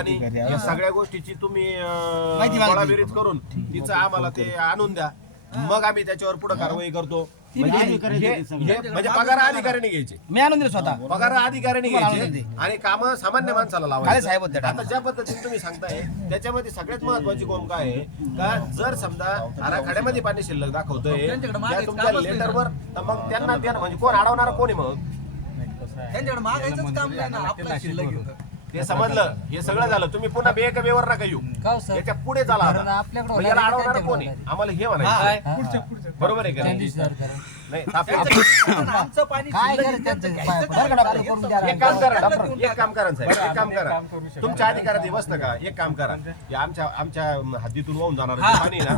आणि या सगळ्या गोष्टीची तुम्ही गोळाबेरीज करून तिचं आम्हाला ते आणून द्या, मग आम्ही त्याच्यावर पुढे कारवाई करतो. म्हणजे पगार अधिकाऱ्यांनी घ्यायचे, मी आणून दिलं स्वतः पगार अधिकाऱ्याने घ्यायचे आणि काम सामान्य माणसाला लावायचे. आता ज्या पद्धतीने तुम्ही सांगताय त्याच्यामध्ये सगळ्यात महत्वाची भूमिका आहे का जर समजा आराखड्यामध्ये पाणी शिल्लक दाखवतोय तुमच्या लेटरवर, तर मग त्यांना म्हणजे कोण अडवणार कोणी? मग त्यांच्याकडे मागायचंच काम नाही ना, आपल्याला शिल्लक घेऊन ते समजलं. हे सगळं झालं, तुम्ही पुन्हा बेवर नका येऊ, याच्या पुढे झाला आपल्याकडे याला अडवणार कोणी? आम्हाला हे म्हणायचं बरोबर आहे का नाही? आमचं पाणी एक काम करा साहेब, एक काम करा, तुमच्या अधिकारात बसतं का? एक काम करा, आमच्या हद्दीतून वाहून जाणार पाणी ना,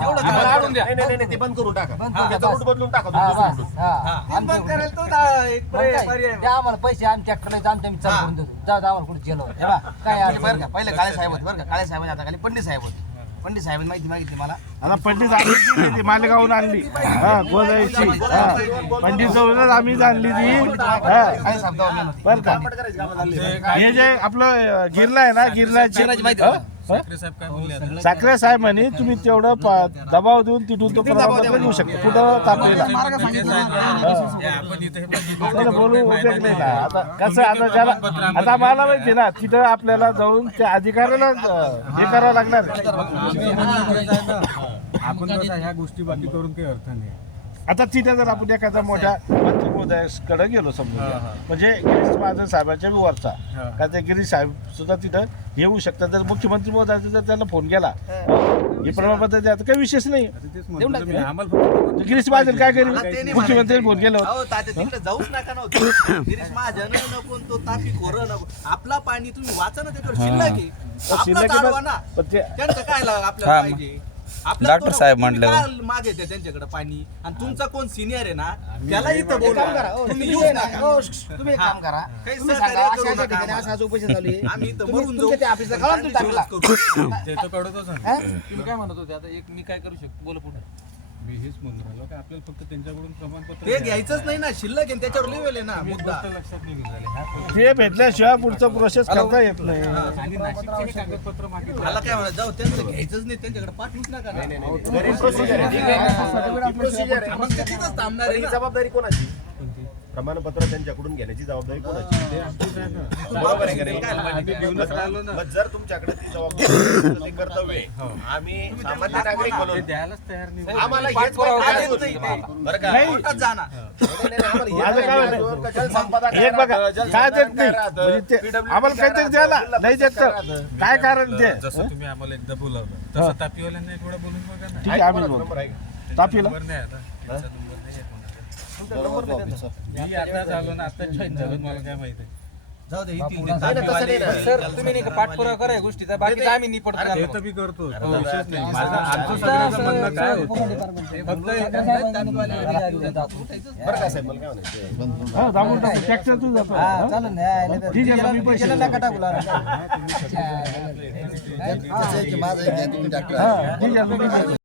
नाही ते बंद करून टाका, त्याचा रूट बदलून टाका, आम्हाला पैसे आमच्याकडे आमच्या चालू करून देतो. जाऊ आम्हाला कुठे जेलो काय बरं का. पहिले काळे साहेब होते, बरं का, काळे साहेब आता खाली पंडित साहेब होते. पंडित साहेब माहिती मागितली मला, आता पंडित आणली मालेगावून आणली गोदाईची पंडित जवळच आम्ही आणली ती बरं का. हे जे आपलं गिरणा आहे ना, गिरणाची साखरे साहेब म्हणे तुम्ही तेवढं दबाव देऊन तिथून तो प्रमाणपत्र घेऊ शकता. कुठं तापलेला बोलू उपयोग नाही ना. आता कसं आता ज्याला आता मला माहिती ना, तिथं आपल्याला जाऊन त्या अधिकाऱ्याला हे करावं लागणार. आपण ह्या गोष्टी बाकी करून काही अर्थ नाही. आता तिथे जर आपण एखाद्या मोठ्या मंत्री महोदयाकडे गेलो समजा, म्हणजे गिरीश महाजन साहेबांच्या वरचा का ते गिरीश साहेब सुद्धा तिथं येऊ शकतात. तर मुख्यमंत्री महोदयाचा जर त्याला फोन केला हे प्रमाणपत्र द्या, काही विशेष नाही. गिरीश महाजन काय करेल? मुख्यमंत्र्यांनी फोन केला तिकडे जाऊच नका नव्हतं. गिरीश महाजन नको तो तापी खोर नको, आपला पाणी तुम्ही वाचा ना, त्याच्यावर शिल्लक त्यांचं काय आपल्याला पाहिजे. डॉक्टर साहेब म्हटलं मागे त्यांच्याकडे पाणी, आणि तुमचा कोण सिनियर आहे ना त्याला इथं तुम्ही बोला. तुम्ही एक काम करा, तुम्ही सांगा अशा अशा ठिकाणी असं असं उपोषण चालू आहे, आम्ही इथं तुम्ही मरून तुमच्या त्या ऑफिसला कळवा तुम्ही टाकला. ते तर कळतच आहे. तुम्ही काय म्हणत होते? आता एक मी काय करू शकतो, बोला पुढे. मी हेच म्हणून राहिलो की आपल्याला फक्त त्यांच्याकडून प्रमाणपत्र ते घ्यायचंच नाही ना, शिल्लक आहे त्याच्यावर लेवल आहे ना मुद्दा. लक्षात निघून झाले. ते भेटल्याशिवाय पुढचं प्रोसेस करता येत नाही. आणि नाशिकचे हे कागदपत्र मागितले. मला काय म्हणत, जाऊ त्यांचं घ्यायचंच नाही, त्यांच्याकडे पाठवूच नका ना. गरीब प्रोसिजर आहे, ठीक आहे? प्रोसिजर आहे. मग ते तिथंच थांबणार आहे ही ना. जबाबदारी कोणाची? प्रमाणपत्र त्यांच्याकडून घेण्याची जबाबदारी कोणाची? बरोबर आहे का नाही? मग जर तुमच्याकडे ती जबाबदारी ते कर्तव्य आहे, आम्ही सामान्य नागरिक म्हणून द्यायलाच तयार नाही. आम्हाला हेच बरं का? कोर्टात जाणार. माझं काय म्हणणं? एक बघा काय देत नाही म्हणजे ते आम्हाला काहीतरी द्यायला नाही देत तर काय कारण ते? जसं तुम्ही आम्हाला एकदा बोलावलं तसं तापीवाल्यांना एक वेळा बोलून बघा ना. ठीक आहे आम्ही बोलतो. तापीला नंबर नाही आता. त्यांचा नंबर नाही आहे कोणाकडे. मी आता झालो ना, आता जॉईन झालो, मला काय माहिती आहे. जाऊ दे, येतील ते. सर तुम्ही नाही का पाठपुरावा करा या गोष्टीचा, बाकी आम्ही निपट ते तर मी करतो, तो विषयच नाही. माझं आमचं सगळ्यांचं म्हणणं काय होतं फक्त बरं का साहेब, मला काय म्हणायचं? हा दाबून टाकू ट्रॅक्टरतून जातो. चालेल ना, ठीक आहे ना, मी पैसे नका टाकू ठीक आहे.